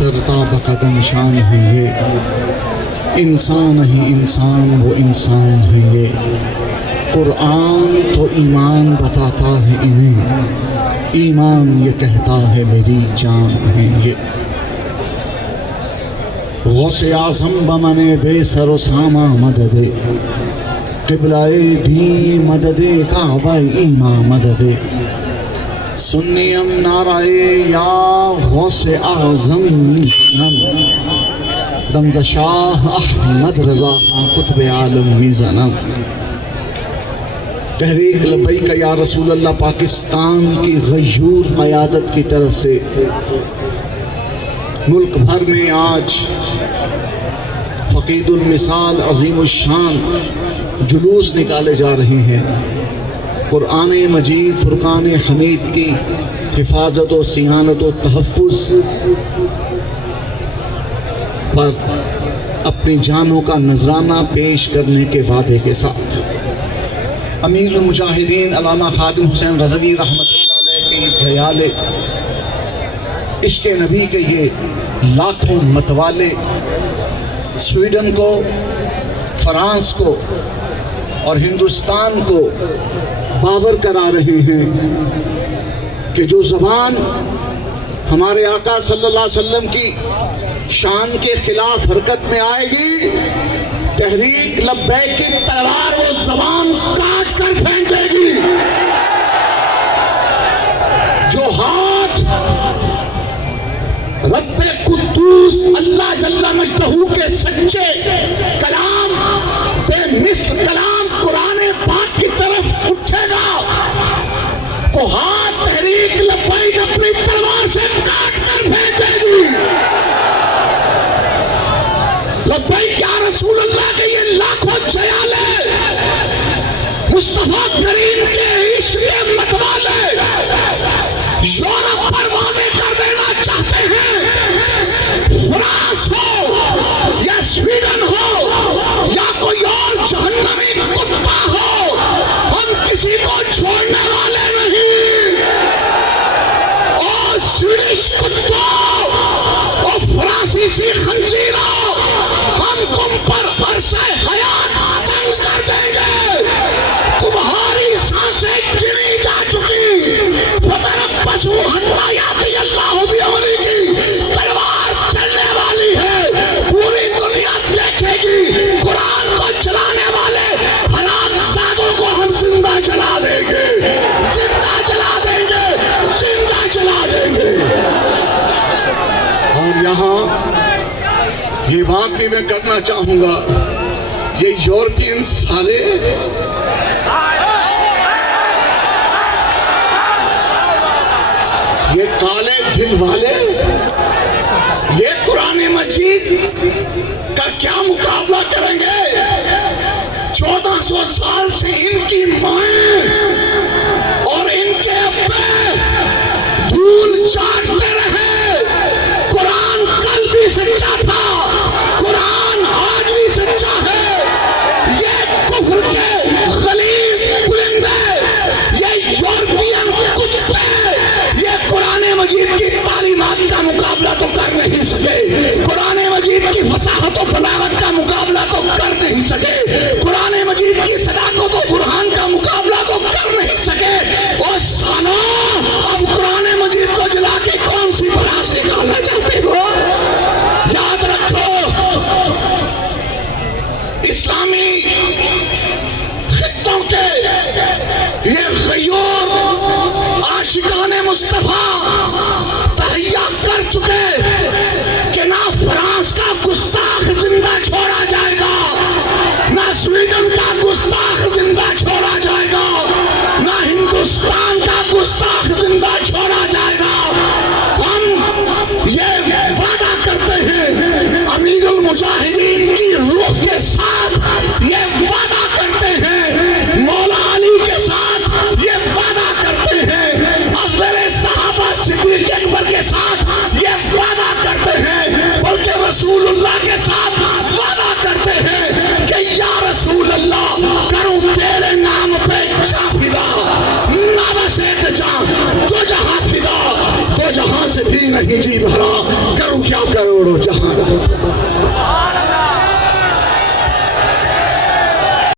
सरताब कदम शान है ये, इंसान ही इंसान वो इंसान है ये। कुरान तो ईमान बताता है इन्हें, ईमान ये कहता है मेरी जान है ये। गौसे आज़म बमने बेसरो सामा मददे, क़िबलाए दी मददे काबा ईमा मददे। सुन्नियम नाराए या गौसे आज़म मीज़नम, दमज़ शाह अहमद रज़ा कुतुब आलम मीज़नम। तहरीक लब्बैक या रसूल अल्लाह पाकिस्तान की गयूर क़यादत की तरफ से मुल्क भर में आज फ़क़ीदुल मिसाल अज़ीमुश्शान जुलूस निकाले जा रहे हैं। कुरान मजीद फ़ुरक़ान हमीद की हिफाजत व सियानत व तहफ़्फ़ुज़ पर अपनी जानों का नजराना पेश करने के वादे के साथ अमीरुल मुजाहिदीन अल्लामा खादिम हुसैन रज़वी रहमतुल्लाह अलैह के जयाले इश्क़ नबी के ये लाखों मतवाले स्वीडन को, फ्रांस को और हिंदुस्तान को बावर करा रहे हैं कि जो ज़बान हमारे आका सल्लल्लाहु अलैहि वसल्लम की शान के खिलाफ हरकत में आएगी, तहरीक लब्बैक की तलवार वो ज़बान काट कर फेंक देगी। जो हाथ रब्बे कुद्दूस अल्लाह जल्ला मजदहू के सच्चे कलाम बेमिसल कलाम कुरान पाक की तरफ उठेगा, वो हाथ तहरीक लब्बैक अपनी तलवार से काट कर फेंक देगी। लब्बैक या रसूल अल्लाह के ये लाखों जयाले, मुस्तफा करीम के इश्क के मतवाले यूरोप पर वाज़े कर देना चाहते हैं। फ्रांस हो या स्वीडन हो या कोई और जहन्नमी कुत्ता हो, हम किसी को छोड़ने वाले नहीं। और स्वीडिश कुत्तों और फ्रांसीसी खंजीरों, हम तुम पर अरसे हयात तंग कर देंगे। तुम्हारी सांसें गिनी जा चुकी। फतरब्बसू हत्ता याती अल्लाह बिअमरी की तलवार चलने वाली है, पूरी दुनिया देखेगी। कुरान को चलाने वाले हरामजादों को हम जिंदा जला देंगे, जिंदा जला देंगे, जिंदा जला देंगे। और यहाँ ये बात भी मैं करना चाहूंगा, ये यूरोपियन साले ये काले दिल वाले ये कुरान मजीद का क्या मुकाबला करेंगे? 1400 साल से इनकी माएं और इनके अब्बे धूल चाटते रहे। कुरान कल भी सच्चा था, कुरान आज भी सच्चा है। ये कुफ्र के गलीज़ पुरिंदे, ये यूरोपियन कुत्ते, ये कुरान मजीद की तालीमात का मुकाबला तो कर नहीं सके, कुरान मजीद की फसाहत और बलागत का मुकाबला तो कर नहीं सके, कुरान मजीद की सदाकत और बुरहान का मुकाबला तो कर नहीं सके। और सानो अब कुरान मजीद को जला के कौन सी भड़ास निकालना चाहते हो? याद रखो, इस्लामी खित्तों के ये गयूर आशिकाने मुस्तफा तहैया कर चुके कि ना फ्रांस का गुस्ताख जिंदा छोड़ा जाएगा, ना स्वीडन का गुस्ताख जिंदा छोड़ा जाएगा, ना हिंदुस्तान का गुस्ताख जिंदा छोड़ा जाएगा। हम ये वादा करते हैं अमीरुल मुजाहिदीन की रूह के साथ, ये वादा करते हैं मौला अली के साथ, ये वादा करते हैं अफजल सहाबा सिद्दीक अकबर के साथ, ये वादा करते हैं बल्कि रसूलुल्लाह के साथ वादा करते हैं कि या रसूल अल्लाह करूं तेरे नाम पे जाफिदा, ना बस एक जान तो जहां फिदा, तो जहां से भी नहीं जी भरा, करूं क्या छोड़ो जहां